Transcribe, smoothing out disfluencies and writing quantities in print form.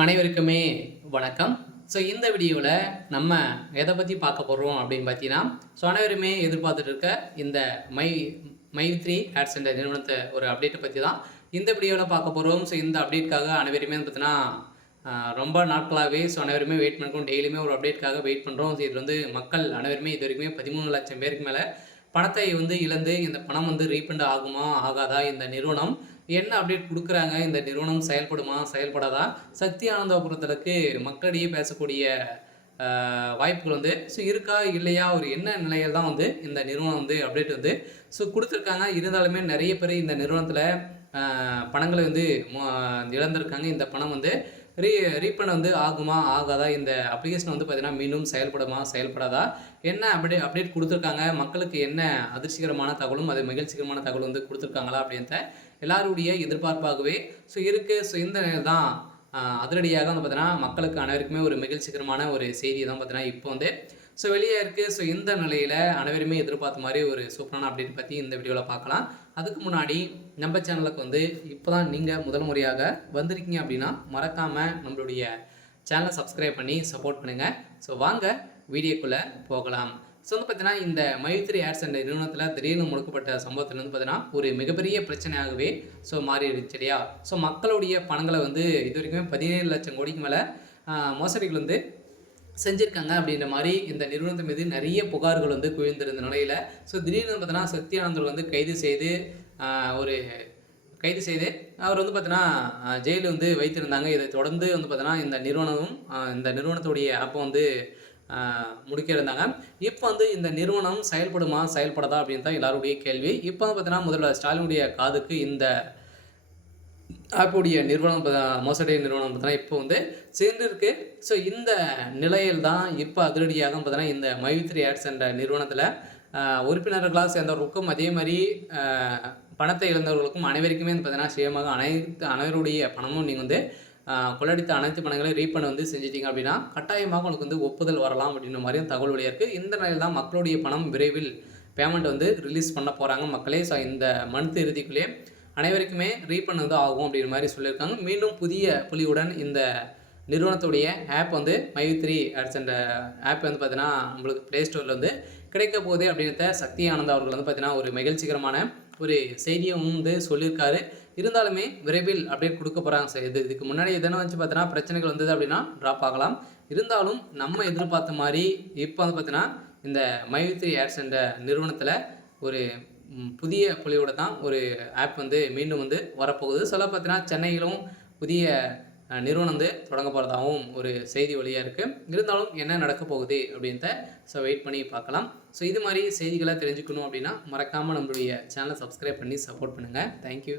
அனைவருக்குமே வணக்கம். ஸோ இந்த வீடியோவில் நம்ம எதை பற்றி பார்க்க போகிறோம் அப்படின்னு பார்த்தீங்கன்னா, அனைவருமே எதிர்பார்த்துட்டு இருக்க இந்த மை மை3 ஆட் சென்டர் நிறுவனத்தை ஒரு அப்டேட்டை பற்றி தான் இந்த வீடியோவில் பார்க்க போகிறோம். ஸோ இந்த அப்டேட்காக அனைவருமே பார்த்தீங்கன்னா ரொம்ப நாட்களாகவே அனைவருமே வெயிட் பண்ணுறோம். டெய்லியுமே ஒரு அப்டேட்காக வெயிட் பண்ணுறோம். ஸோ இது மக்கள் அனைவருமே இது வரைக்குமே 13 லட்சம் பேருக்கு மேலே பணத்தை இழந்து இந்த பணம் ரீஃபண்ட் ஆகுமா ஆகாதா, இந்த நிறுவனம் என்ன அப்டேட் கொடுக்குறாங்க, இந்த நிறுவனம் செயல்படுமா செயல்படாதா, சக்தி ஆனந்தபுரத்திற்கு மக்களிடையே பேசக்கூடிய வாய்ப்புகள் இருக்கா இல்லையா, ஒரு என்ன நிலையில் தான் இந்த நிறுவனம் அப்டேட் கொடுத்துருக்காங்க. இருந்தாலுமே நிறைய பேர் இந்த நிறுவனத்தில் பணங்களை இழந்திருக்காங்க. இந்த பணம் ரீஃபண்ட் ஆகுமா ஆகாதா, இந்த அப்ளிகேஷன் பார்த்தீங்கன்னா மீண்டும் செயல்படுமா செயல்படாதா, என்ன அப்டேட் கொடுத்துருக்காங்க, மக்களுக்கு என்ன அதிர்ச்சிகரமான தகவலும் அது மகிழ்ச்சிகரமான தகவல் கொடுத்துருக்காங்களா அப்படின்ற எல்லாருடைய எதிர்பார்ப்பாகவே இருக்குது. இந்த தான் அதிரடியாக பார்த்தீங்கன்னா மக்களுக்கு அனைவருக்குமே ஒரு மகிழ்ச்சிகரமான ஒரு செய்தி தான் பார்த்தீங்கன்னா இப்போ வெளியே இருக்குது. இந்த நிலையில் அனைவருமே எதிர்பார்த்த மாதிரி ஒரு சூப்பரான அப்டேட் பற்றி இந்த வீடியோவில் பார்க்கலாம். அதுக்கு முன்னாடி நம்ம சேனலுக்கு இப்போ தான் நீங்கள் முதல் முறையாக வந்திருக்கீங்க அப்படின்னா மறக்காமல் நம்மளுடைய சேனலை சப்ஸ்கிரைப் பண்ணி சப்போர்ட் பண்ணுங்கள். வாங்க வீடியோக்குள்ளே போகலாம். பார்த்தீங்கன்னா இந்த மை3 ஆட் சென்டர் நிறுவனத்தில் திடீர்னு முடக்கப்பட்ட சம்பவத்தில் பார்த்தீங்கன்னா ஒரு மிகப்பெரிய பிரச்சனையாகவே மாறிடுச்சு இல்லையா. மக்களுடைய பணங்களை இது வரைக்குமே 17 லட்சம் கோடிக்கு மேலே மோசடிகள் செஞ்சுருக்காங்க அப்படின்ற மாதிரி இந்த நிறுவனத்து மீது நிறைய புகார்கள் குவிந்திருந்த நிலையில் திடீர்னு பார்த்தீங்கன்னா சக்தி ஆனந்தர் கைது செய்து அவர் பார்த்தீங்கன்னா ஜெயிலில் வைத்திருந்தாங்க. இதை தொடர்ந்து பார்த்தீங்கன்னா இந்த நிறுவனத்துடைய ஆப்பை முடிக்க இருந்தாங்க. இப்போ இந்த நிறுவனம் செயல்படுமா செயல்படாதா அப்படின்னு தான் எல்லாருடைய கேள்வி. இப்போ பார்த்தீங்கன்னா முதல்வர் ஸ்டாலினுடைய காதுக்கு இந்த ஆப்புடைய நிறுவனம் மோசடி நிறுவனம் பார்த்தீங்கன்னா இப்போ சேர்ந்துருக்கு. இந்த நிலையில் தான் இப்போ அதிரடியாக பார்த்தீங்கன்னா இந்த மை3 ஆட்ஸ் என்ற நிறுவனத்தில் உறுப்பினர்களாக சேர்ந்தவர்களுக்கும் அதே மாதிரி பணத்தை இழந்தவர்களுக்கும் அனைவருக்குமே பார்த்தீங்கன்னா சுயமாக அனைவருடைய பணமும் நீங்கள் கொள்ளடித்த அனைத்து பணங்களையும் ரீஃபண்ட் செஞ்சிட்டிங்க அப்படின்னா கட்டாயமாக உங்களுக்கு ஒப்புதல் வரலாம் அப்படின்ற மாதிரியும் தகவல் வழியாக இருக்குது. இந்த நிலையில் தான் மக்களுடைய பணம் விரைவில் பேமெண்ட் ரிலீஸ் பண்ண போகிறாங்க மக்களே. இந்த மந்த் இறுதிக்குள்ளே அனைவருக்குமே ரீஃபண்ட் ஆகும் அப்படின்ற மாதிரி சொல்லியிருக்காங்க. மீண்டும் புதிய புலியுடன் இந்த நிறுவனத்துடைய ஆப் மை3 ஆட்ஸ் என்ற ஆப் பார்த்தீங்கன்னா உங்களுக்கு ப்ளே ஸ்டோரில் கிடைக்க போகுது அப்படின்றத சக்தி ஆனந்த் அவர்கள் பார்த்தீங்கன்னா ஒரு மகிழ்ச்சிகரமான ஒரு செய்தியும் சொல்லியிருக்காரு. இருந்தாலுமே விரைவில் அப்டேட் கொடுக்க போகிறாங்க. இதுக்கு முன்னாடி எதனா பார்த்தீங்கன்னா பிரச்சனைகள் வந்தது அப்படின்னா ட்ராப் ஆகலாம். இருந்தாலும் நம்ம எதிர்பார்த்த மாதிரி இப்போ பார்த்தீங்கன்னா இந்த மை3 ஆட்ஸ் என்ற நிறுவனத்தில் ஒரு புதிய புலியோட தான் ஒரு ஆப் மீண்டும் வரப்போகுது. பார்த்தீங்கன்னா சென்னையிலும் புதிய நிறுவனம் தொடங்க போகிறதாகவும் ஒரு செய்தி வழியாக இருக்குது. இருந்தாலும் என்ன நடக்க போகுது அப்படின்றத வெயிட் பண்ணி பார்க்கலாம். இது மாதிரி செய்திகளை தெரிஞ்சுக்கணும் அப்படின்னா மறக்காமல் நம்மளுடைய சேனலை சப்ஸ்கிரைப் பண்ணி சப்போர்ட் பண்ணுங்கள். தேங்க்யூ.